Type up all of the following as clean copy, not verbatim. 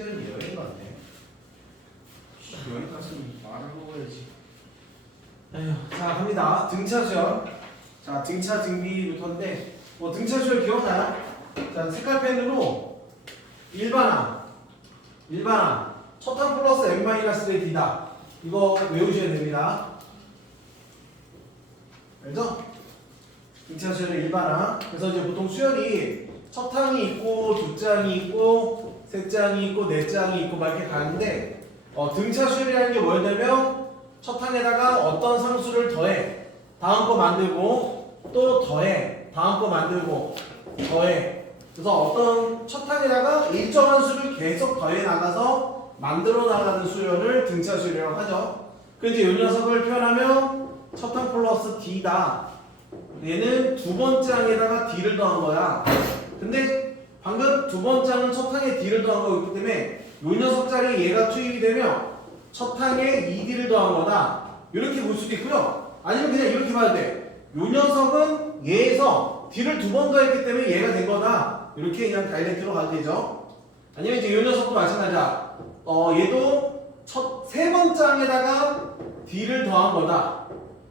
승재는 여행 갔네. 여행 갔으면 말을 먹어야지. 에휴, 자 갑니다. 등차 수열. 자 등차 등비부터인데 뭐 등차 수열 기억나요? 자 색깔펜으로 일반항 첫항 플러스 n-의 d다. 이거 외우셔야 됩니다. 알죠? 등차 수열의 일반항. 그래서 이제 보통 수열이 첫 항이 있고 두 장이 있고 세 장이 있고 네 장이 있고 막 이렇게 가는데 등차 수열이라는 게 뭐였냐면 첫 항에다가 어떤 상수를 더해 다음 거 만들고 또 더해 다음 거 만들고 더해. 그래서 어떤 첫 항에다가 일정한 수를 계속 더해 나가서 만들어 나가는 수열을 등차 수열이라고 하죠. 그래서 이 녀석을 표현하면 첫 항 플러스 d다. 얘는 두 번째 항에다가 d를 더한 거야. 근데 방금 두 번째 항은 첫 항에 d를 더한 거였기 때문에 이 녀석 자리에 얘가 투입이 되면 첫 항에 2d를 더한 거다. 이렇게 볼 수도 있고요. 아니면 그냥 이렇게 봐도 돼. 이 녀석은 얘에서 d를 두 번 더했기 때문에 얘가 된 거다. 이렇게 그냥 다이렉트로 가도 되죠. 아니면 이제 이 녀석도 마찬가지야. 얘도 세 번째 항에다가 d를 더한 거다.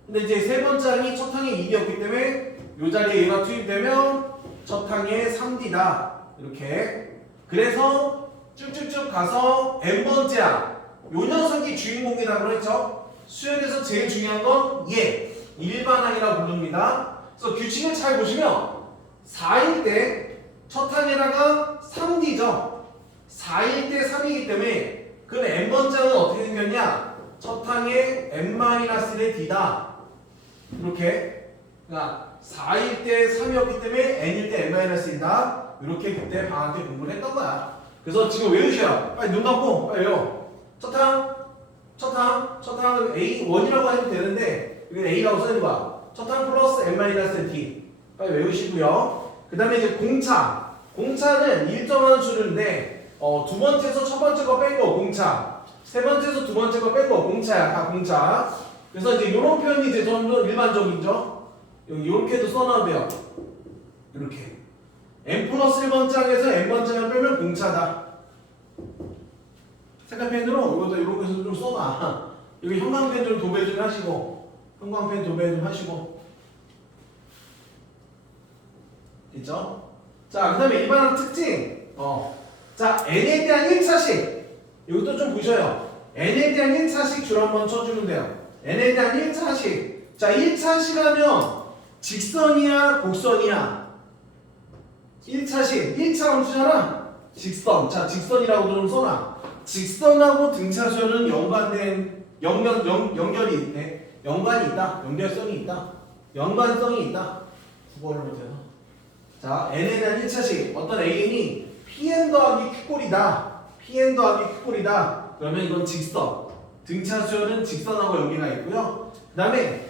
근데 이제 세 번째 항이 첫 항에 2d였기 때문에 이 자리에 얘가 투입되면 첫 항에 3d다. 이렇게. 그래서 쭉쭉쭉 가서 n번째 항. 요 녀석이 주인공이라고 그랬죠. 수열에서 제일 중요한 건 얘. 일반항이라고 부릅니다. 그래서 규칙을 잘 보시면 4일 때 첫 항에다가 3d죠. 4일 때 3이기 때문에 그럼 n번째 항은 어떻게 생겼냐? 첫 항에 n-의 d다. 이렇게. 그러니까 4일 때 3이었기 때문에 n일 때 n-이다. 이렇게 그때 방학 때 공부를 했던 거야. 그래서 지금 외우셔요. 빨리 눈 감고 빨리 외워. 첫 항은 A1이라고 해도 되는데 여기 A라고 써있는 거야. 첫 항 플러스 n-의 d. 빨리 외우시고요. 그 다음에 이제 공차는 일정한 수인데 두 번째에서 첫 번째 거 뺀 거 공차, 세 번째에서 두 번째 거 뺀 거 공차야. 다 공차. 그래서 이제 이런 표현이 이제 좀 일반적이죠. 여기 이렇게도 써놔도 돼요. 이렇게 n 플러스 1번째 항에서 n번째 항을 빼면 공차다. 색깔펜으로 이것도 이런 거에서 좀 써놔. 여기 형광펜 좀 도배 좀 하시고, 형광펜 도배 좀 하시고. 됐죠? 자, 그 다음에 일반항 특징. 자, n에 대한 1차식. 이것도 좀 보셔요. n에 대한 1차식 줄 한번 쳐주면 돼요. n에 대한 1차식. 자, 1차식 하면 직선이야, 곡선이야? 1차식. 1차 함수잖아? 직선. 자, 직선이라고 좀 써놔. 직선하고 등차 수열은 연관된 연결이 있네. 연관이 있다. 연결성이 있다. 연관성이 있다. 국어를 못해서. 자, n에 대한 1차식. 어떤 an이 pn 더하기 q꼴이다. pn 더하기 q꼴이다. 그러면 이건 직선. 등차 수열은 직선하고 연계가 있고요. 그 다음에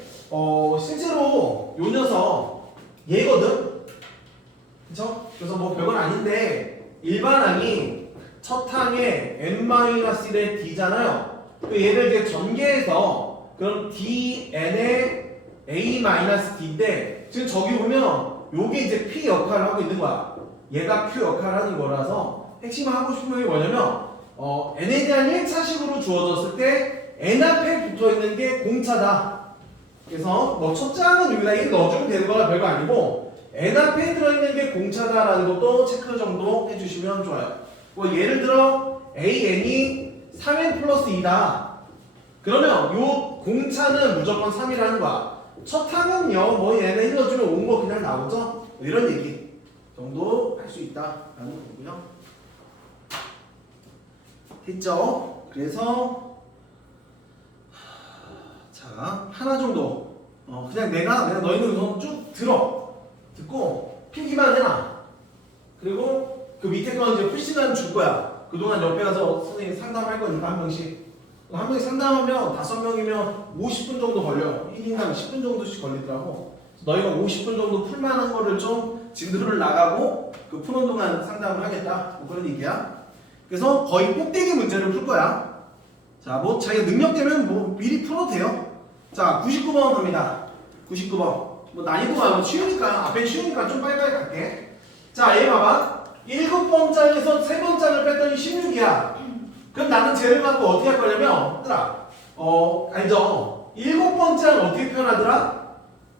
실제로 요 녀석 얘거든. 그쵸? 그래서 뭐 별건 아닌데 일반항이 첫 항에 n-의 d잖아요. 얘를 이제 전개해서 그럼 dn의 a-d인데 지금 저기 보면 요게 이제 p 역할을 하고 있는 거야. 얘가 q 역할을 하는 거라서 핵심 하고 싶은 게 뭐냐면 n에 대한 1차식으로 주어졌을 때 n 앞에 붙어 있는 게 공차다. 그래서 뭐 첫째 항은 여기다 1 넣어주면 되는 거라 별거 아니고 n 앞에 들어있는 게 공차다라는 것도 체크 정도 해주시면 좋아요. 뭐 예를 들어 an이 3n 플러스 2다. 그러면 요 공차는 무조건 3이라는 거야. 첫 항은요, 뭐 얘네 읽어주면 온 거 그냥 나오죠? 뭐 이런 얘기 정도 할 수 있다라는 거고요. 됐죠? 그래서 자, 하나 정도 그냥 내가 너희들 우선 쭉 듣고 필기만 해놔. 그리고 그 밑에 건 이제 풀시간 줄 거야. 그동안 옆에 가서 선생님 상담할 거니까 한 명씩. 한 명이 상담하면 5명이면 50분 정도 걸려요. 1인당 10분 정도씩 걸리더라고. 너희가 50분 정도 풀만한 거를 좀 진도를 나가고 그 푸는 동안 상담을 하겠다. 뭐 그런 얘기야. 그래서 거의 꼭대기 문제를 풀 거야. 자, 뭐 자기가 능력되면 뭐 미리 풀어도 돼요. 자, 99번 갑니다. 99번. 뭐 난이도가 쉬우니까 앞에 쉬우니까 좀 빨리빨리 갈게. 자, 얘 봐봐. 7번장에서 3번장을 뺐더니 16이야. 그럼 나는 쟤를 갖고 어떻게 할 거냐면, 얘들아, 알죠? 7번장 어떻게 표현하더라?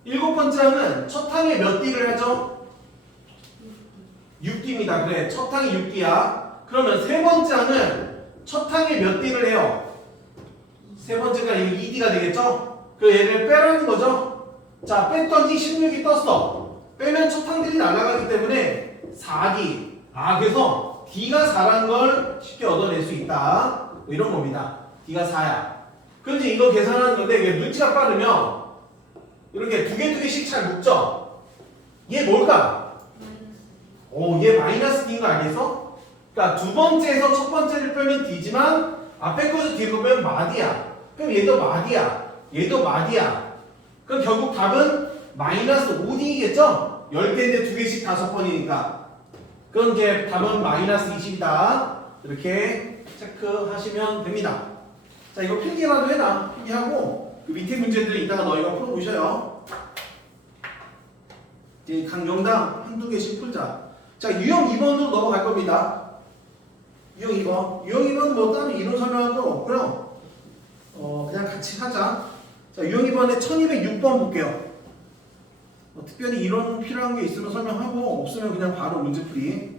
7번장은 첫 항에 몇 D를 하죠? 6D입니다. 그래, 첫 항이 6D야. 그러면 3번장은 첫 항에 몇 D를 해요? 세 번째가 2D가 되겠죠? 그 얘를 빼라는 거죠? 자, 뺐더니 16이 떴어. 빼면 첫 항들이 날아가기 때문에 4D. 그래서 D가 4라는 걸 쉽게 얻어낼 수 있다. 뭐 이런 겁니다. D가 4야. 그럼 이제 이거 계산하는 건데, 이게 눈치가 빠르면 이렇게 두 개씩 잘 묶죠? 얘 뭘까? 얘 마이너스 D인 거 알겠어? 그러니까 두 번째에서 첫 번째를 빼면 D지만 앞에 거에서 뒤로 빼면 마디야. 그럼 얘도 마디야. 얘도 마디야. 그럼 결국 답은 마이너스 5D이겠죠? 10개인데 두 개씩 5번이니까. 그럼 이제 답은 마이너스 20이다. 이렇게 체크하시면 됩니다. 자, 이거 필기라도 해놔. 필기하고 그 밑에 문제들 이따가 너희가 풀어보셔요. 이제 각 영당 한두 개씩 풀자. 자, 유형 2번으로 넘어갈 겁니다. 유형 2번. 유형 2번은 뭐 따로 이론 설명할 건 없고요. 그냥 같이 하자. 자, 유형 2번에 1206번 볼게요. 특별히 이론 필요한 게 있으면 설명하고 없으면 그냥 바로 문제풀이.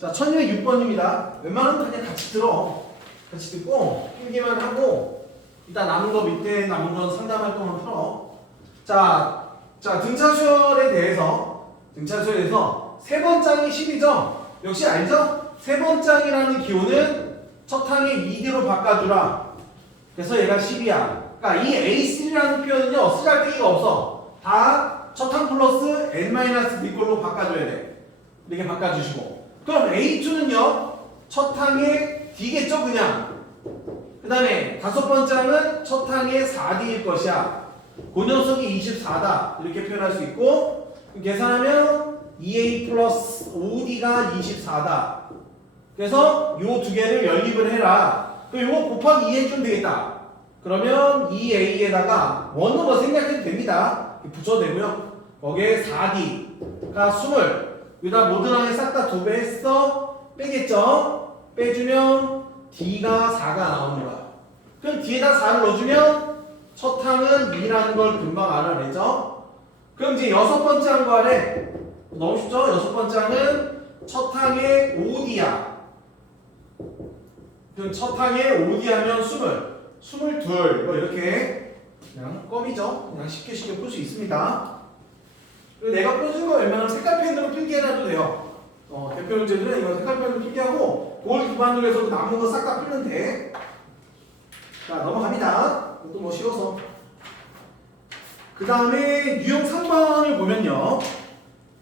자, 1206번입니다. 웬만하면 그냥 같이 들어. 같이 듣고 필기만 하고 이따 남은 거 밑에 남은 건 상담할 동안 풀어. 자, 등차수열에 대해서 세 번장이 10이죠? 역시 알죠? 세 번장이라는 기호는 첫 항에 2D로 바꿔주라. 그래서 얘가 10이야. 그러니까 이 A3라는 표현은요, 쓰잘데기가 없어. 다 첫 항 플러스 N-D 걸로 바꿔줘야 돼. 이렇게 바꿔주시고. 그럼 A2는요, 첫 항에 D겠죠, 그냥. 그 다음에 다섯 번째는 첫 항에 4D일 것이야. 그 녀석이 24다. 이렇게 표현할 수 있고, 계산하면 2A 플러스 5D가 24다. 그래서 요 두 개를 연립을 해라. 그럼 요거 곱하기 2 해주면 되겠다. 그러면 2A에다가 원은 뭐 생략해도 됩니다. 붙여도 되고요. 거기에 4D가 20. 여기다 모든 항에 싹 다 2배 했어. 빼겠죠? 빼주면 D가 4가 나오는 거야. 그럼 D에다 4를 넣어주면 첫 항은 2라는 걸 금방 알아내죠? 그럼 이제 여섯 번째 항 구하래. 너무 쉽죠? 여섯 번째 항은 첫 항에 5D야. 그럼 첫 항에 5D 하면 22. 뭐 이렇게 그냥 껌이죠. 그냥 쉽게 풀 수 있습니다. 그리고 내가 풀어준 거 웬만하면 색깔펜으로 필기해놔도 돼요. 대표 문제들은 이거 색깔펜으로 필기하고 그걸 기반으로 해서 남은 거 싹 다 풀면 돼. 자, 넘어갑니다. 이것도 뭐 쉬워서. 그 다음에 유형 3번을 보면요.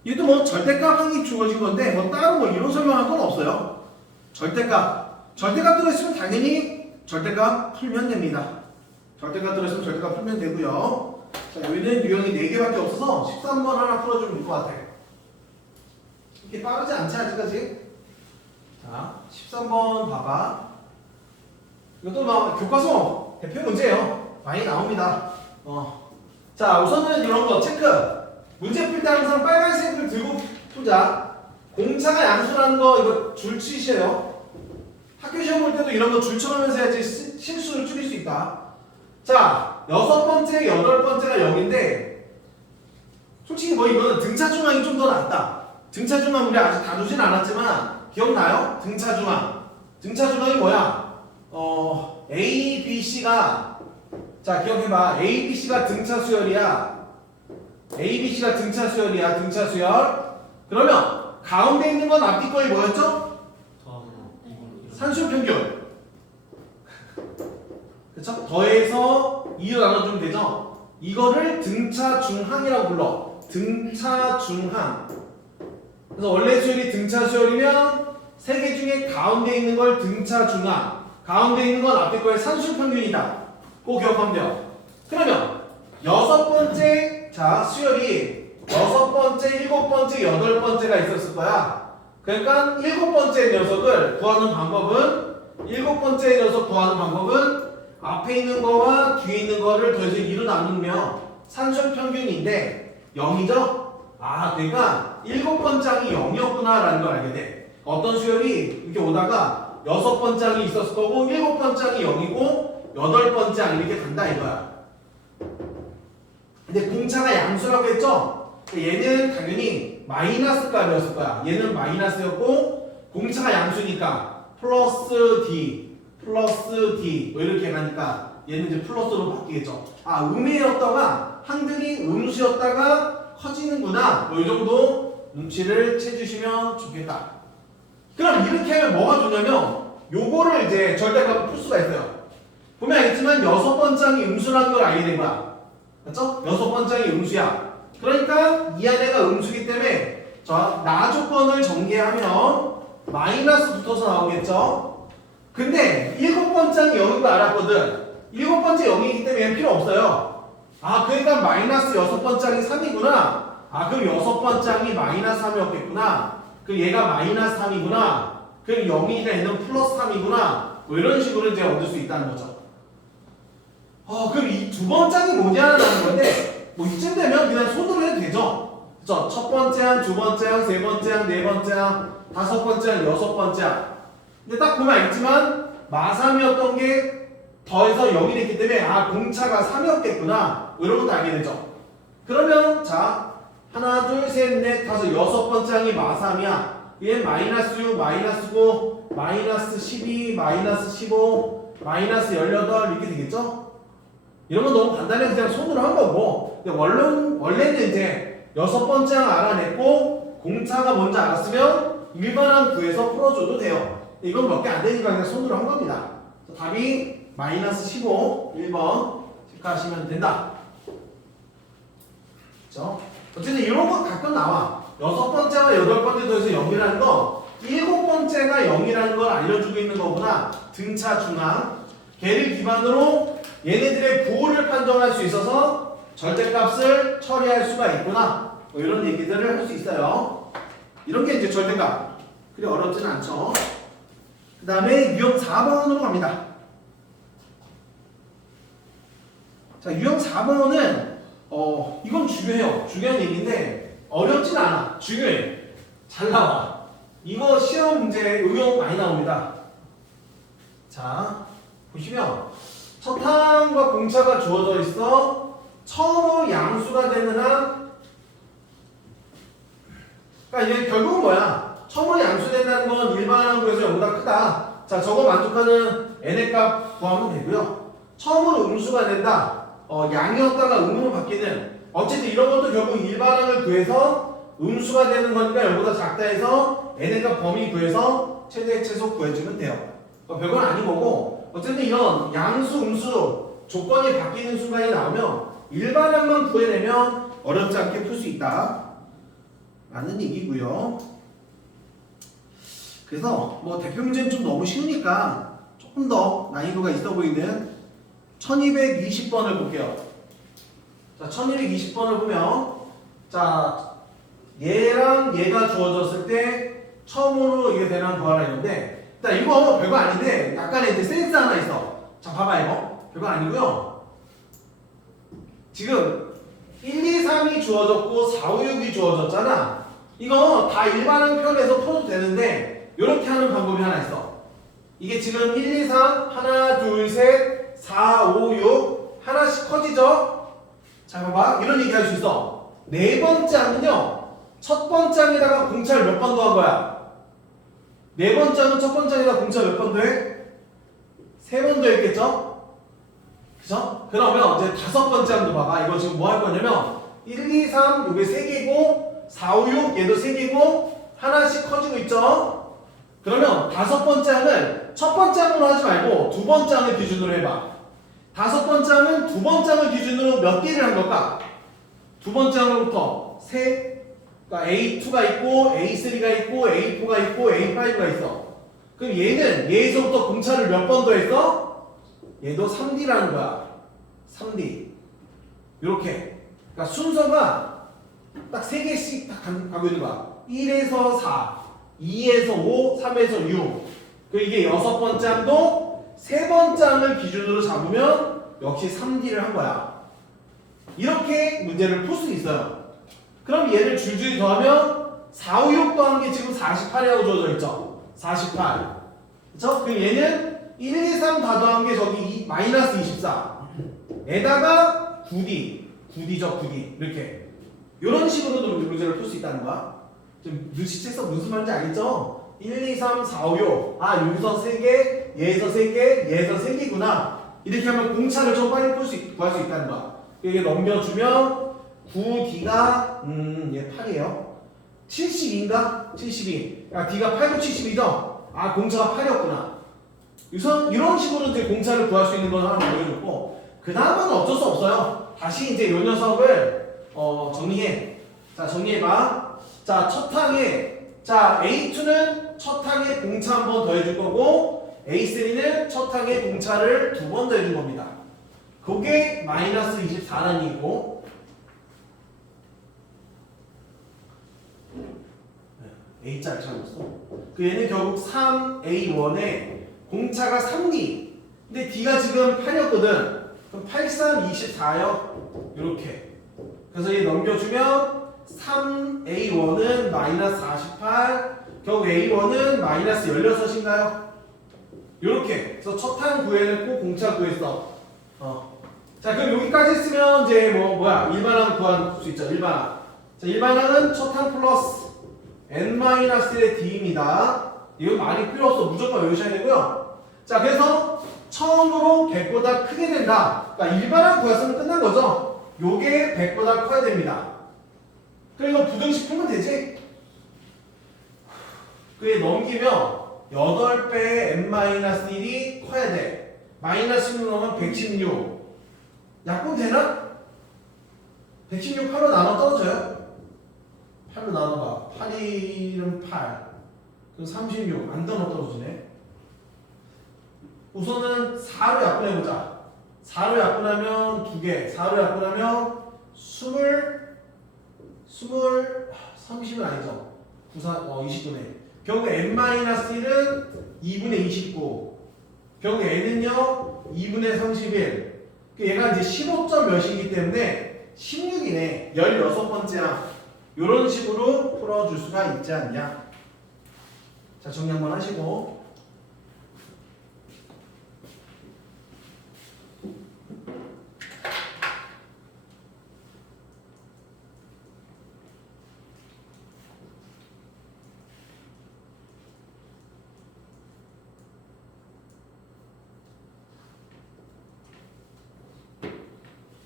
얘도 뭐 절대값 항이 주어진 건데 뭐 따로 뭐 이론 설명할 건 없어요. 절대값 들어있으면 당연히 절대값 풀면 됩니다. 절대값 들어있으면 절대값 풀면 되고요. 자, 여기는 유형이 4개밖에 없어서 13번 하나 풀어주면 될 것 같아. 이렇게 빠르지 않지 아직까지? 자, 13번 봐봐. 이것도 막 교과서 대표 문제예요. 많이 나옵니다. 자, 우선은 이런 거 체크. 문제 풀 때 항상 빨간색을 들고 푸자. 공차가 양수라는 거 이거 줄 치셔요. 학교 시험 볼 때도 이런 거 줄쳐가면서 해야지 실수를 줄일 수 있다. 자, 여섯 번째, 여덟 번째가 0인데 솔직히 뭐 이거는 등차중항이 좀 더 낫다. 등차중항 우리 아직 다루진 않았지만 기억나요? 등차중항이 뭐야? A, B, C가 자 기억해봐. A, B, C가 등차수열이야. A, B, C가 등차수열. 그러면 가운데 있는 건 앞뒤 거의 뭐였죠? 산술평균. 그쵸? 더해서 2로 나눠주면 되죠? 이거를 등차중항이라고 불러. 등차중항. 그래서 원래 수열이 등차수열이면 세 개 중에 가운데 있는 걸 등차중항. 가운데 있는 건 앞에 거의 산술평균이다. 꼭 기억하면 돼요. 그러면 여섯 번째 수열이 여섯 번째, 일곱 번째, 여덟 번째가 있었을 거야. 그러니까 일곱 번째 녀석을 구하는 방법은 앞에 있는 거와 뒤에 있는 거를 더해서 2로 나누면 산술평균인데 0이죠? 그러니까 일곱 번째 항이 0이었구나 라는 걸 알게 돼. 어떤 수열이 이렇게 오다가 6번장이 있었을 거고 7번장이 0이고 8번장 이렇게 간다 이거야. 근데 공차가 양수라고 했죠? 얘는 당연히 마이너스 값이었을 거야. 얘는 마이너스였고 공차가 양수니까 플러스 D 뭐 이렇게 가니까 얘는 이제 플러스로 바뀌겠죠. 아, 음이었다가 항등이 음수였다가 커지는구나. 뭐 이 정도 눈치를 채주시면 좋겠다. 그럼 이렇게 하면 뭐가 좋냐면 요거를 이제 절대값을 풀 수가 있어요. 보면 알겠지만 6번장이 음수라는 걸 알게 된 거야. 맞죠? 6번장이 음수야. 그러니까 이 안에가 음수기 때문에 나 조건을 전개하면 마이너스 붙어서 나오겠죠? 근데 7번장이 0인 거 알았거든. 7번째 0이기 때문에 얘는 필요 없어요. 아, 그러니까 마이너스 6번장이 3이구나. 아, 그럼 6번장이 마이너스 3이었겠구나. 그럼 얘가 마이너스 3이구나. 그럼 0이니까 얘는 플러스 3이구나. 뭐 이런 식으로 이제 얻을 수 있다는 거죠. 그럼 이 2번장이 뭐냐라는 건데, 뭐 이쯤 되면 그냥 손으로 해도 되죠. 그쵸? 첫 번째 항, 두 번째 항, 세 번째 항, 네 번째 항, 다섯 번째 항, 여섯 번째 항. 근데 딱 보면 알겠지만 마3이었던 게 더해서 0이 됐기 때문에 아, 공차가 3이었겠구나. 뭐 이런 것도 알게 되죠. 그러면 자, 하나, 둘, 셋, 넷, 다섯, 여섯 번째 항이 마3이야. 얘 마이너스 6, 마이너스 9, 마이너스 12, 마이너스 15, 마이너스 18 이렇게 되겠죠? 이런 건 너무 간단해. 그냥 손으로 한 거고. 근데 원래는 이제 6번째 항 알아냈고 공차가 뭔지 알았으면 일반항 구해서 풀어줘도 돼요. 이건 몇 개 안 되니까 그냥 손으로 한 겁니다. 답이 마이너스 15, 1번 체크하시면 된다. 그렇죠? 어쨌든 이런 거 가끔 나와. 6번째와 8번째 더해서 0이라는 거 7번째가 0이라는 걸 알려주고 있는 거구나. 등차 중항. 걔를 기반으로 얘네들의 부호를 판정할 수 있어서 절대값을 처리할 수가 있구나. 뭐 이런 얘기들을 할 수 있어요. 이런 게 이제 절대값. 그리 어렵진 않죠. 그 다음에 유형 4번으로 갑니다. 자, 유형 4번은 이건 중요해요. 중요한 얘기인데 어렵진 않아. 중요해. 잘 나와. 이거 시험 문제 응용 많이 나옵니다. 자, 보시면 첫 항과 공차가 주어져 있어. 처음으로 양수가 되는 항. 그러니까 이게 결국은 뭐야? 처음으로 양수된다는 건 일반항구에서 0보다 크다. 자, 저거 만족하는 n의 값 구하면 되고요. 처음으로 음수가 된다. 양이었다가 음으로 바뀌는. 어쨌든 이런 것도 결국 일반항을 구해서 음수가 되는 거니까 0보다 작다 해서 n의 값 범위 구해서 최대 최소 구해주면 돼요. 별건 아닌 거고. 어쨌든 이런 양수, 음수 조건이 바뀌는 순간이 나오면 일반항만 구해내면 어렵지 않게 풀 수 있다. 라는 얘기고요. 그래서 뭐 대표 문제는 좀 너무 쉬우니까 조금 더 난이도가 있어 보이는 1220번을 볼게요. 자, 1220번을 보면 자, 얘랑 얘가 주어졌을 때 처음으로 이게 되는 구하라 했는데 자, 이거 별거 아닌데 약간의 이제 센스 하나 있어. 자, 봐봐 이거. 별거 아니고요. 지금 1, 2, 3이 주어졌고 4, 5, 6이 주어졌잖아. 이거 다 일반항 표현해서 풀어도 되는데 이렇게 하는 방법이 하나 있어. 이게 지금 1, 2, 3 하나, 둘, 셋, 4, 5, 6 하나씩 커지죠? 자, 봐봐. 이런 얘기 할 수 있어. 네 번째 항은요. 첫 번째 항에다가 공차를 몇 번 더한 거야? 네 번째 항은 첫 번째 항에다가 공차 몇 번 더해? 3번 더했겠죠? 그죠? 그러면 이제 다섯 번째 항도 봐봐. 이거 지금 뭐 할 거냐면 1, 2, 3 요게 3개고 4, 5, 6 얘도 3개고 하나씩 커지고 있죠? 그러면 다섯 번째 항을 첫 번째 항으로 하지 말고 두 번째 항을 기준으로 해봐. 다섯 번째 항은 두 번째 항을 기준으로 몇 개를 한 걸까? 두 번째 항으로부터 그러니까 A2가 있고 A3가 있고 A4가 있고 A5가 있어. 그럼 얘는 얘에서부터 공차를 몇 번 더 했어? 얘도 3D라는 거야. 3D. 이렇게. 그러니까 순서가 딱 3개씩 딱 가고 있는 거야. 1에서 4, 2에서 5, 3에서 6. 그리고 이게 여섯 번째 항도 세 번째 항을 기준으로 잡으면 역시 3D를 한 거야. 이렇게 문제를 풀 수 있어요. 그럼 얘를 줄줄이 더하면 4, 5, 6 더한 게 지금 48이라고 주어져 있죠. 48. 그쵸? 그럼 얘는 1, 2, 3 다 더한 게 저기 마이너스 24. 에다가 9D. 9D죠, 9D. 이렇게. 이런 식으로도 문제를 풀 수 있다는 거야. 좀 눈치챘어? 무슨 말인지 알겠죠? 1, 2, 3, 4, 5, 6. 아, 여기서 3개, 얘에서 3개, 얘에서 3개구나. 이렇게 하면 공차를 좀 빨리 구할 수 있다는 거야. 이게 넘겨주면 9D가 얘 8이에요. 72인가? 72. 야, D가 8고 72죠? 아, 공차가 8이었구나. 우선 이런 식으로 이제 공차를 구할 수 있는 건 하나 보여줬고, 그 다음은 어쩔 수 없어요. 다시 이제 이 녀석을 정리해. 자, 정리해봐. 자, 첫 항에, 자, A2는 첫 항에 공차 한 번 더해줄 거고, A3는 첫 항에 공차를 2번 더해준 겁니다. 그게 마이너스 24라는 얘기고, A자를 잘못했어. 그 얘는 결국 3A1에 공차가 3D. 근데 D가 지금 8이었거든. 그럼 8, 3, 24요. 이렇게. 그래서 얘 넘겨주면 3A1은 마이너스 48. 결국 A1은 마이너스 16인가요? 이렇게. 그래서 첫항 구해는 꼭 공차 구했어. 자, 그럼 여기까지 했으면 이제 일반항 구할 수 있죠. 일반항. 자, 일반항은 첫항 플러스 n-1의 d입니다. 이건 말이 필요 없어. 무조건 외우셔야 되고요. 자, 그래서 처음으로 100보다 크게 된다. 그러니까 일반항 구했으면 끝난 거죠. 요게 100보다 커야 됩니다. 그리고 부등식 풀면 되지. 그게 넘기면 8배 n-1이 커야 돼. 마이너스 16 넣으면 116. 약분 되나? 116 8로 나눠 떨어져요. 8로 나눠봐. 8일은 8. 그럼 36. 안 떨어지네. 우선은 4로 약분해보자. 4로 약분하면 2개. 4로 약분하면 30은 아니죠. 29네. 결국 n-1은 2분의 29. 결국 n은요 2분의 31. 얘가 이제 15점 몇이기 때문에 16이네. 16번째야. 이런 식으로 풀어줄 수가 있지 않냐. 자, 정리 한번 하시고.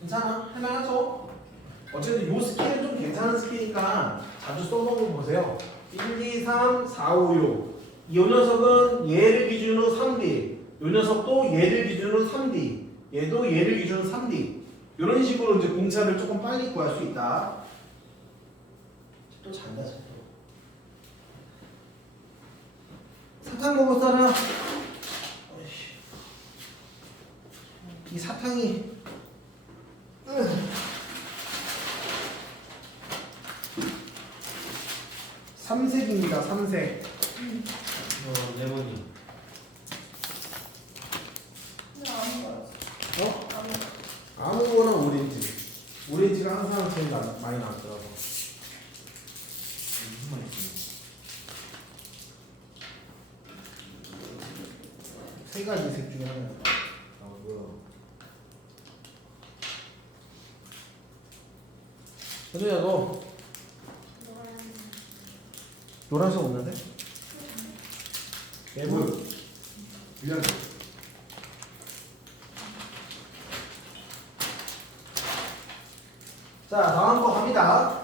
괜찮아? 할만하죠? 어쨌든 이 스킬은 좀 괜찮은 스킬이니까 자주 써보고 보세요. 1, 2, 3, 4, 5, 6. 이 녀석은 얘를 기준으로 3D. 이 녀석도 얘를 기준으로 3D. 얘도 얘를 기준으로 3D. 이런 식으로 이제 공차를 조금 빨리 구할 수 있다. 또 잔다, 또. 사탕 먹을 사람. 이 사탕이. 삼색입니다. 삼색. 레몬이. 아무거나 오렌지. 오렌지가 항상 제일 많이 나왔더라고. 무슨 말이지? 세 가지 색 중에 하나. 뭐야? 현우야, 너 노란색 없는데? 예불. 미안해. 자, 다음 거 갑니다.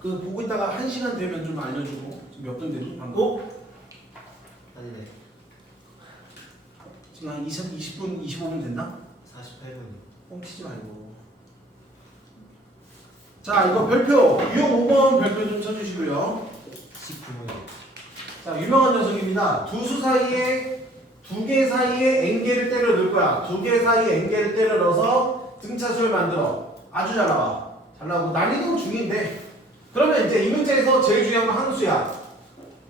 그 보고 있다가 1시간 되면 좀 알려주고. 지금 몇 분 되니? 방금? 아니네. 지금 한 20분, 25분 됐나? 48분. 뻥치지 말고. 자, 이거 별표. 유형 5번 별표 좀 쳐주시고요. 19분이요. 자, 유명한 녀석입니다. 두 수 사이에, 두 개 사이에 n개를 때려 넣을 거야. 두 개 사이에 n개를 때려 넣어서 등차수를 만들어. 아주 잘 나와. 잘 나오고, 난이도는 중인데. 그러면 이제 이 문제에서 제일 중요한 건 함수야.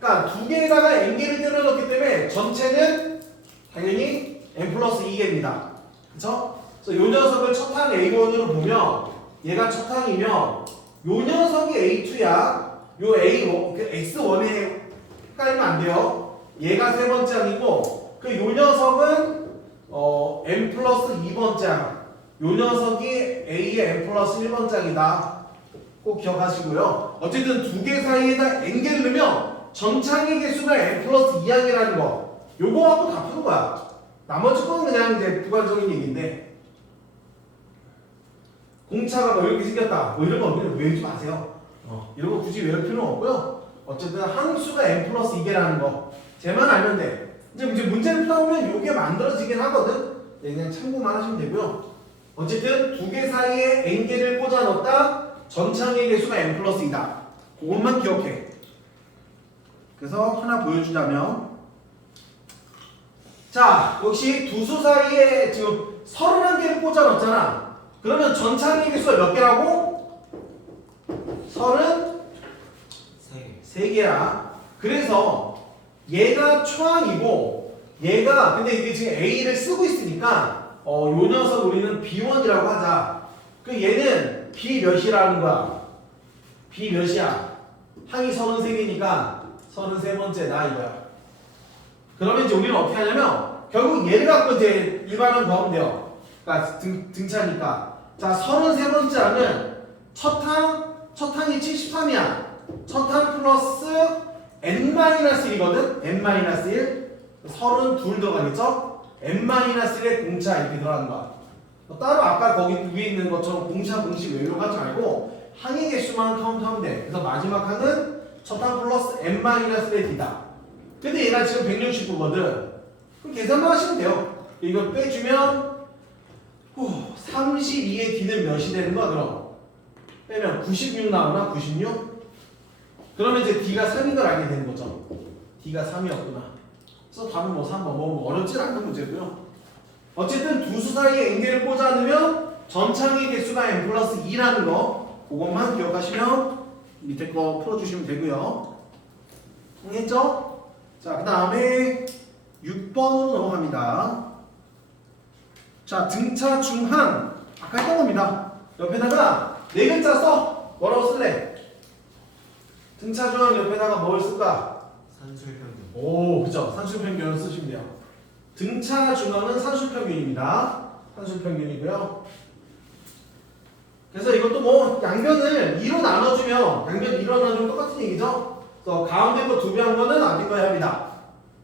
그러니까 두 개에다가 n개를 때려 넣기 때문에 전체는 당연히 n 플러스 2개입니다. 그쵸? 그래서 요 녀석을 첫항 A1으로 보면 얘가 첫항이면 요 녀석이 A2야. 요 A1, 그 X1에 헷갈리면 안 돼요. 얘가 세 번째 항이고 그 요 녀석은 n 플러스 2번째 항. 요 녀석이 A의 n 플러스 1번째 항이다. 꼭 기억하시고요. 어쨌든 두 개 사이에다 n개를 넣으면 전창의 개수가 n 플러스 2항이라는 거. 요거 갖고 다 푸는 거야. 나머지 건 그냥 이제 부가적인 얘기인데 공차가 뭐 이렇게 생겼다. 뭐 이런 거 그냥 외우지 마세요. 이런 거 굳이 외울 필요는 없고요. 어쨌든 항수가 n 플러스 2개라는 거. 쟤만 알면 돼. 이제 문제를 풀다 보면 요게 만들어지긴 하거든. 그냥 참고만 하시면 되고요. 어쨌든 두 개 사이에 n개를 꽂아 넣었다. 전창의 개수가 n 플러스 2다. 그것만 기억해. 그래서 하나 보여주자면 자, 역시 두 수 사이에 지금 31개를 꽂아 넣었잖아. 그러면 전창의 개수가 몇 개라고? 33개야. 그래서 얘가 초항이고 얘가 근데 이게 지금 A를 쓰고 있으니까 요 녀석 우리는 B1이라고 하자. 그 얘는 B 몇이라는 거야? B 몇이야? 항이 33개니까 33번째다 이거야. 그러면 이제 우리는 어떻게 하냐면 결국 얘를 갖고 이제 일반항 구하면 돼요. 그러니까 등차니까. 자, 33번째 항은 첫항이 73이야. 첫항 플러스 n-1이거든? n-1. 32 들어가겠죠? n-1의 공차 이렇게 들어가는 거야. 따로 아까 거기 위에 있는 것처럼 공차 공식 외우려고 하지 말고 항의 개수만 카운트하면 돼. 그래서 마지막 항은 첫항 플러스 n-1의 d다. 근데 얘가 지금 169거든. 그럼 계산만 하시면 돼요. 이걸 빼주면 32의 d는 몇이 되는 거야 그럼? 빼면 96 나오나? 96? 그러면 이제 d가 3인 걸 알게 되는 거죠. d가 3이었구나. 그래서 답은 뭐 3번 뭐 어렵진 않은 문제고요. 어쨌든 두 수 사이에 n개를 꽂아 넣으면 전창의 개수가 n 플러스 2라는 거 그것만 기억하시면 밑에 거 풀어주시면 되고요. 통했죠? 자, 그 다음에 6번으로 넘어갑니다. 자, 등차 중항 아까 했던 겁니다. 옆에다가 네 글자 써. 뭐라고 쓸래? 등차 중항 옆에다가 뭘 쓸까? 산술평균. 오, 그죠. 산술평균을 쓰시면 돼요. 등차 중항은 산술평균입니다. 산술평균이고요. 그래서 이것도 뭐 양변을 2로 나눠주면 양변 2로 나눠주면 똑같은 얘기죠. 그래서 가운데 거 2배 한 거는 아닌 거야 합니다.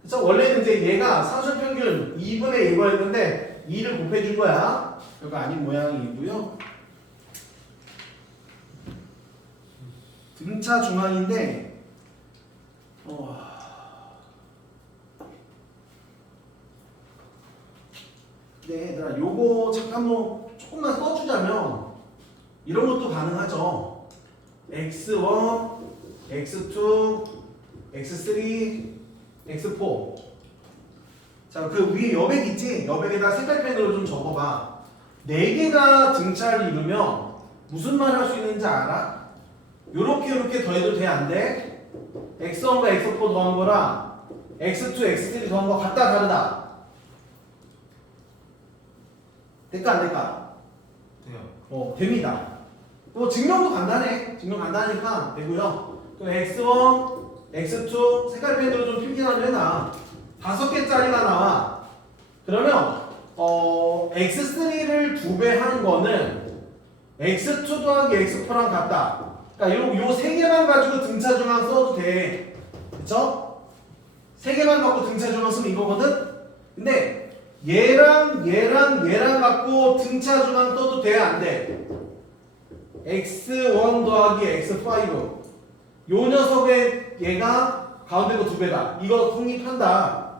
그래서 원래는 이제 얘가 산술평균 2분의 이거였는데 2를 곱해준 거야. 그거 아닌 모양이고요. 등차 중항인데 네, 얘들아 요거 잠깐 뭐 조금만 써주자면 이런 것도 가능하죠. x1, x2, x3, x4. 자, 그 위에 여백 있지? 여백에다 색깔펜으로 좀 적어봐. 4개가 등차를 이루면 무슨 말 할 수 있는지 알아? 요렇게 더해도 돼? 안 돼? x1과 x4 더한 거랑 x2, x3 더한 거 같다 다르다? 될까 안 될까? 돼요. 됩니다. 뭐 증명도 간단해. 증명 간단하니까 되고요. 그럼 x1, x2 색깔펜으로 좀 필기라도 해놔. 5개짜리가 나와. 그러면 x3를 2배 한 거는 x2 더하기 x4랑 같다. 그러니까 요 3개만 가지고 등차 중항 써도 돼. 그쵸? 3개만 갖고 등차 중항 쓰면 이거거든? 근데 얘랑 갖고 등차 중항 써도 돼? 안 돼? x1 더하기 x5 요 녀석의 얘가 가운데 거 2배다. 이거 성립한다.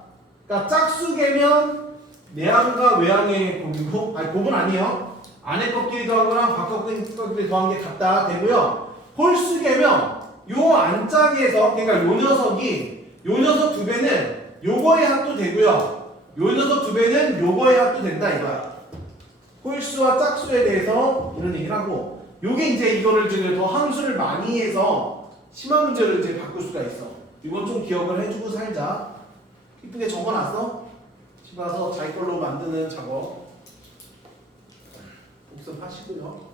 그러니까 짝수계면 내항과 외항의 곱이고, 아니 곱은 아니에요. 안에 꺾기 더한 거랑 바깥 꺾기 더한 게 같다 되고요. 홀수계면 요 안짝에서 그러니까 요 녀석 2배는 요거의 합도 되고요. 요 녀석 2배는 요거의 합도 된다 이거야. 홀수와 짝수에 대해서 이런 얘기를 하고, 요게 이제 이거를 지금 더 함수를 많이 해서 심한 문제를 이제 바꿀 수가 있어. 이건 좀 기억을 해주고 살자. 이쁘게 적어놨어? 집에 가서 자기 걸로 만드는 작업 복습하시고요.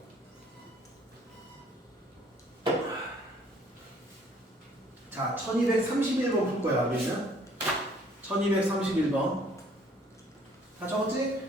자, 1231번 풀 거야, 우리는. 1231번. 다 적었지?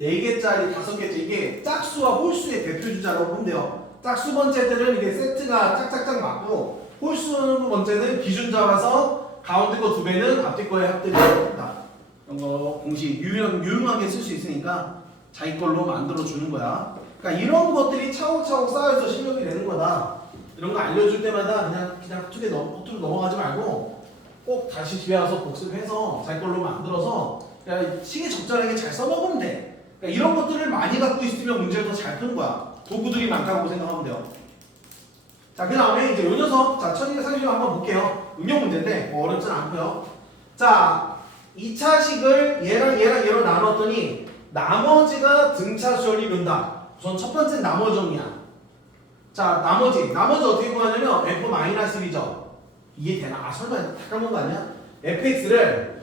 4개짜리, 5개짜리. 이게 짝수와 홀수의 대표주자라고 보면 돼요. 짝수 번째들은 이게 세트가 짝짝짝 맞고, 홀수 번째는 기준 잡아서 가운데 거 2배는 앞뒤 거에 합들이다. 이런 거 공식 유용하게 쓸 수 있으니까 자기 걸로 만들어 주는 거야. 그러니까 이런 것들이 차곡차곡 쌓여서 실력이 되는 거다. 이런 거 알려줄 때마다 그냥 허투루 넘어가지 말고 꼭 다시 집에 와서 복습해서 자기 걸로 만들어서 그냥 시기 적절하게 잘 써먹으면 돼. 그러니까 이런 것들을 많이 갖고 있으면 문제를 더 잘 푸는 거야. 도구들이 많다고 생각하면 돼요. 자, 그 다음에 이제 요 녀석, 자, 1230 한번 볼게요. 응용 문제인데 뭐 어렵진 않고요. 자, 2차식을 얘로 나눴더니 나머지가 등차 수열이 이룬다. 우선 첫 번째는 나머지 정리야. 자, 나머지 어떻게 구하냐면 F-1이죠. 이해되나? 아, 설마 다 까먹은 거 아니야? fx를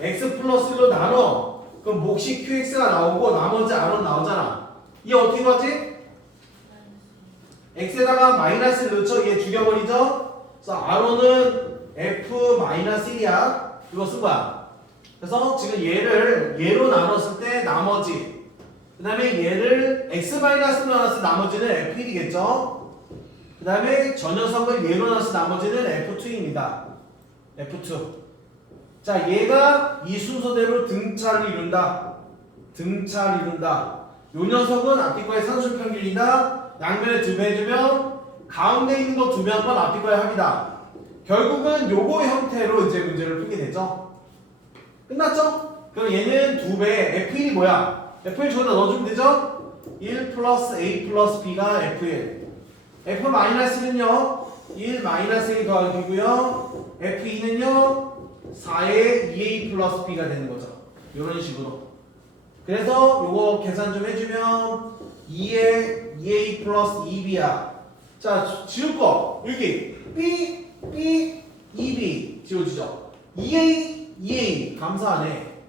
x 플러스 1로 나눠. 그럼 몫이 qx가 나오고 나머지 r은 나오잖아. 얘 어떻게 구하지? x에다가 마이너스를 넣죠. 얘 죽여버리죠. 그래서 r는 f-1이야. 이거 쓴 거야. 그래서 지금 얘로 나눴을 때 나머지, 그 다음에 얘를 x-로 나눴을 때 나머지는 f1이겠죠. 그 다음에 저 녀석을 얘로 나눴을 때 나머지는 f2입니다. f2. 자, 얘가 이 순서대로 등차를 이룬다. 요 녀석은 앞뒤과의 산술평균이다. 양면에 2배 해주면 가운데 있는 거 2배 한번 앞뒤과의 합이다. 결국은 요거 형태로 이제 문제를 풀게 되죠. 끝났죠? 그럼 얘는 2배, f1이 뭐야? f1 저기다 넣어주면 되죠? 1 플러스 a 플러스 b가 f1. f-는요 1 마이너스 a 더하기고요. f2는요 4의 2a 플러스 b가 되는 거죠. 이런 식으로. 그래서 요거 계산 좀 해주면 2의 2a 플러스 2b야. 자, 지울 거 여기 b, 2b 지워지죠. 2a 감사하네.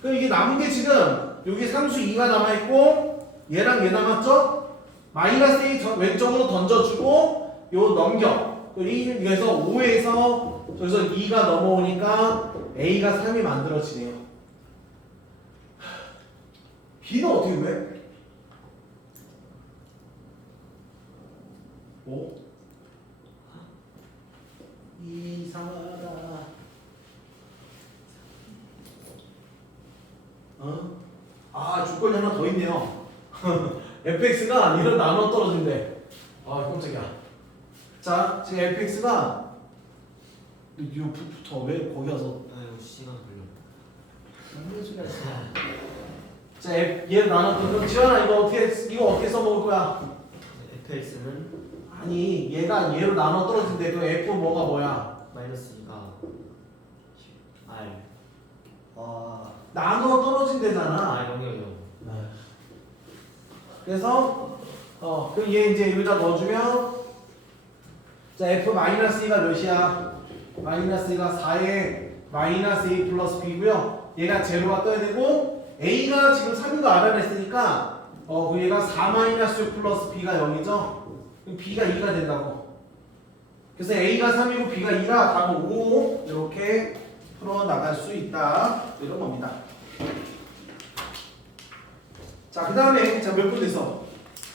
그럼 이게 남은 게 지금 여기 상수 2가 남아있고 얘랑 얘 남았죠? 마이너스 A 왼쪽으로 던져주고 요 넘겨. 그래서 5에서 저기서 2가 넘어오니까 A가 3이 만들어지네요. B는 어떻게 구해? 5 이상하다. 아, 조건이 하나 더 있네요. fx가 이런 나눠 떨어진대. 아, 깜짝이야. 자, 지금 fx가 이거부터 왜 거기 가서 아유 시간 걸려. 무슨 소리야? 자, 얘 나눴던 지환아 이거 어떻게 써먹을 거야? fx는 아니, 얘가 얘로 나눠 떨어진대. 그 f 뭐야? 마이너스 2가 r. 나눠 떨어진대잖아. 아 영역이요. 그래서 그럼 얘 이제 여기다 넣어주면 자 f-2가 몇이야? 마이너스 2가 4에 마이너스 a 플러스 b고요. 얘가 제로가 떠야 되고 a가 지금 3인 거 알아냈으니까 얘가 4 마이너스 6 플러스 b가 0이죠. 그럼 b가 2가 된다고. 그래서 a가 3이고 b가 2라 답은 5 이렇게 풀어나갈 수 있다. 이런 겁니다. 자, 그 다음에 몇 분 됐어?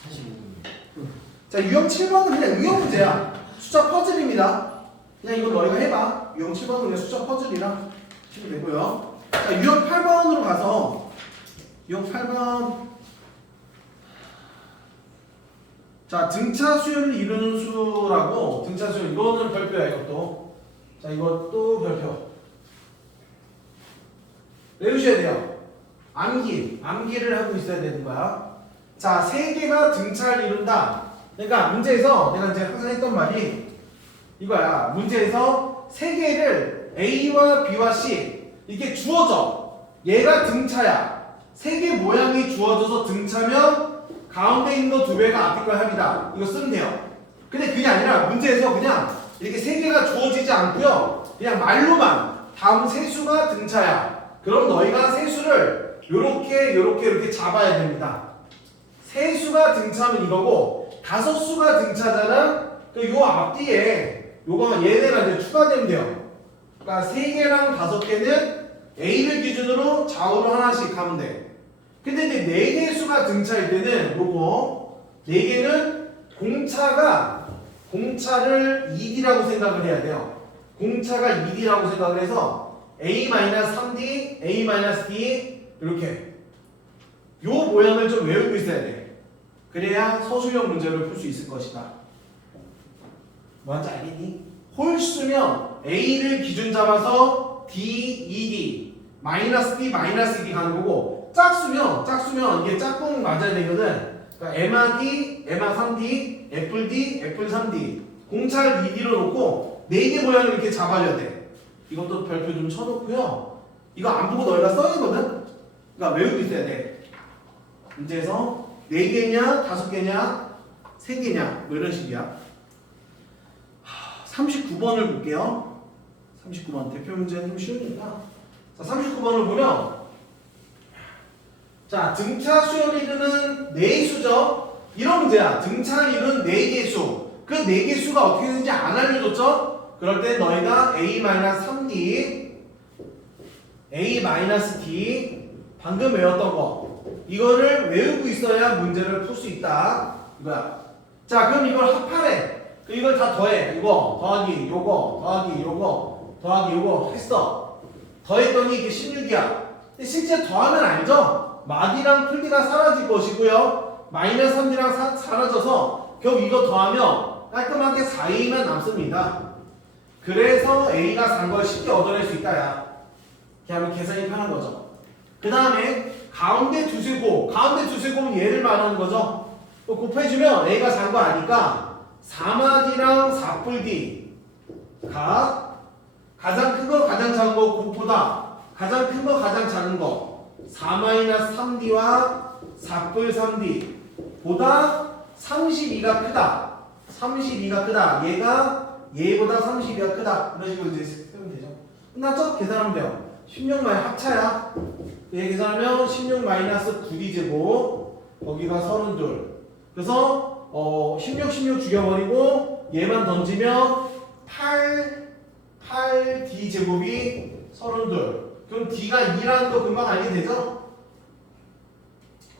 45분. 자, 유형 7번은 그냥 응용 문제야. 숫자 퍼즐입니다. 그냥 이거 너희가 해봐. 유형 7번은 그냥 숫자 퍼즐이라 치면 되고요. 자, 유형 8번으로 가서 유형 8번 자, 등차 수열을 이루는 수라고 등차 수열 이거는 별표야 이것도. 자, 이것도 별표. 외우셔야 돼요. 암기를 하고 있어야 되는 거야. 자, 세 개가 등차를 이룬다. 그러니까 문제에서 내가 이제 항상 했던 말이 이거야. 문제에서 세 개를 A와 B와 C 이렇게 주어져. 얘가 등차야. 세 개 모양이 주어져서 등차면 가운데 있는 거 2배가 앞에 걸 합니다. 이거 쓰면 돼요. 근데 그게 아니라 문제에서 그냥 이렇게 세 개가 주어지지 않고요. 그냥 말로만 다음 세수가 등차야. 그럼 너희가 세수를 요렇게 잡아야 됩니다. 세수가 등차면 이거고 다섯 수가 등차잖아. 요 앞뒤에 요거 얘네가 이제 추가되면 돼요. 그러니까 세 개랑 다섯 개는 A를 기준으로 좌우로 하나씩 가면 돼. 근데 이제 네 개 수가 등차일 때는 요거 네 개는 공차를 2D라고 생각을 해야 돼요. 공차가 2D라고 생각을 해서 A-3D, A-D 이렇게 요 모양을 좀 외우고 있어야 돼. 그래야 서술형 문제를 풀 수 있을 것이다. 뭔지 알겠니? 홀수면 A를 기준 잡아서 D, 2D, -D, -D 가는 거고 짝수면 이게 짝꿍 맞아야 되거든. 그러니까 MD, 3D, D, 3D 공차를 2D로 놓고 4개 모양을 이렇게 잡아줘야 돼. 이것도 별표 좀 쳐놓고요. 이거 안 보고 너희가 써야 되거든. 그러니까 외우고 있어야 돼. 문제에서 4개냐, 5개냐, 3개냐 뭐 이런 식이야. 39번을 볼게요. 39번 대표 문제는 좀 쉬우니까. 자, 39번을 보면 자, 등차 수열을 이루는 4수죠. 이런 문제야. 등차를 이루는 4개 수. 그 4개 수가 어떻게 되는지 안 알려줬죠? 그럴 때 너희가 A-3D, A-D 방금 외웠던 거 이거를 외우고 있어야 문제를 풀 수 있다. 이거야. 자, 그럼 이걸 합하래. 이걸 다 더해. 이거 더하기 요거 더하기 요거 더하기 요거 했어. 더했더니 이게 16이야. 실제 더하면 알죠? 마디랑 풀디가 사라질 것이고요. -3D랑 사라져서 결국 이거 더하면 깔끔하게 4A만 남습니다. 그래서 A가 산 걸 쉽게 얻어낼 수 있다야. 이렇게 하면 계산이 편한 거죠. 그 다음에 가운데 두세곱은 얘를 말하는 거죠. 또 곱해주면 A가 산 거 아니까 4마디랑 4풀D가 가장 큰 거 가장 작은 거 곱보다 가장 큰 거 가장 작은 거 4-3D와 4풀3D 보다 32가 크다. 32가 크다. 얘보다 32가 크다. 이런 식으로 이제 쓰면 되죠. 끝났죠? 계산하면 돼요. 16 합차야. 얘 계산하면 16 9D 제곱 거기가 32. 그래서 16 죽여버리고 얘만 던지면 8D 제곱이 32. 그럼 D가 2라는 거 금방 알게 되죠?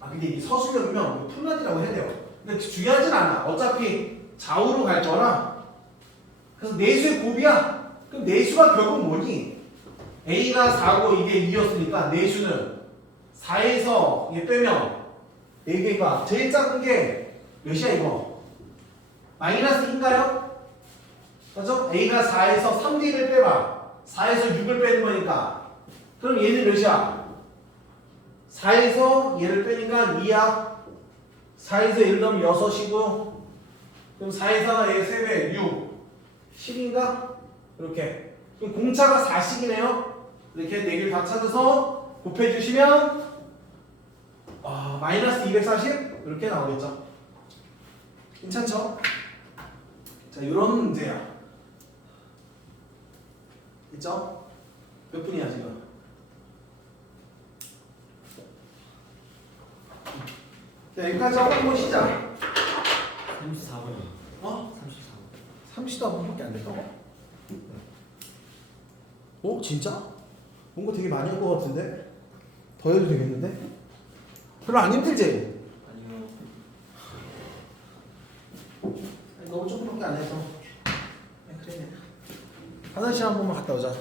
아 근데 이 서술형이면 풀라디라고 해야 돼요. 근데 중요하진 않아. 어차피 좌우로 갈 거라. 그래서 내수의 곱이야. 그럼 내수가 결국 뭐니? A가 4고 이게 2였으니까 내수는 4에서 이게 빼면 4개가 제일 작은 게 몇이야 이거? -2인가요? 그렇죠? A가 4에서 3D를 빼봐. 4에서 6을 빼는 거니까. 그럼 얘는 몇이야? 4에서 얘를 빼니까 2야. 4에서 예를 들면 6이고 그럼 4에서 얘 3배 6 10인가? 이렇게. 그럼 공차가 4씩이네요. 이렇게 4개를 다 찾아서 곱해주시면 -240 이렇게 나오겠죠. 괜찮죠? 자, 이런 문제야. 있죠? 몇 분이야 지금? 자, 여기까지 하고 한번 시작. 34번이요. 34번. 30도 안 된다고? 진짜? 뭔가 되게 많이 한 것 같은데? 더 해도 되겠는데? 별로 안 힘들지? 아니요. 너무 조금밖에 안 해서. 그래. 화장실 한 번만 갔다 오자.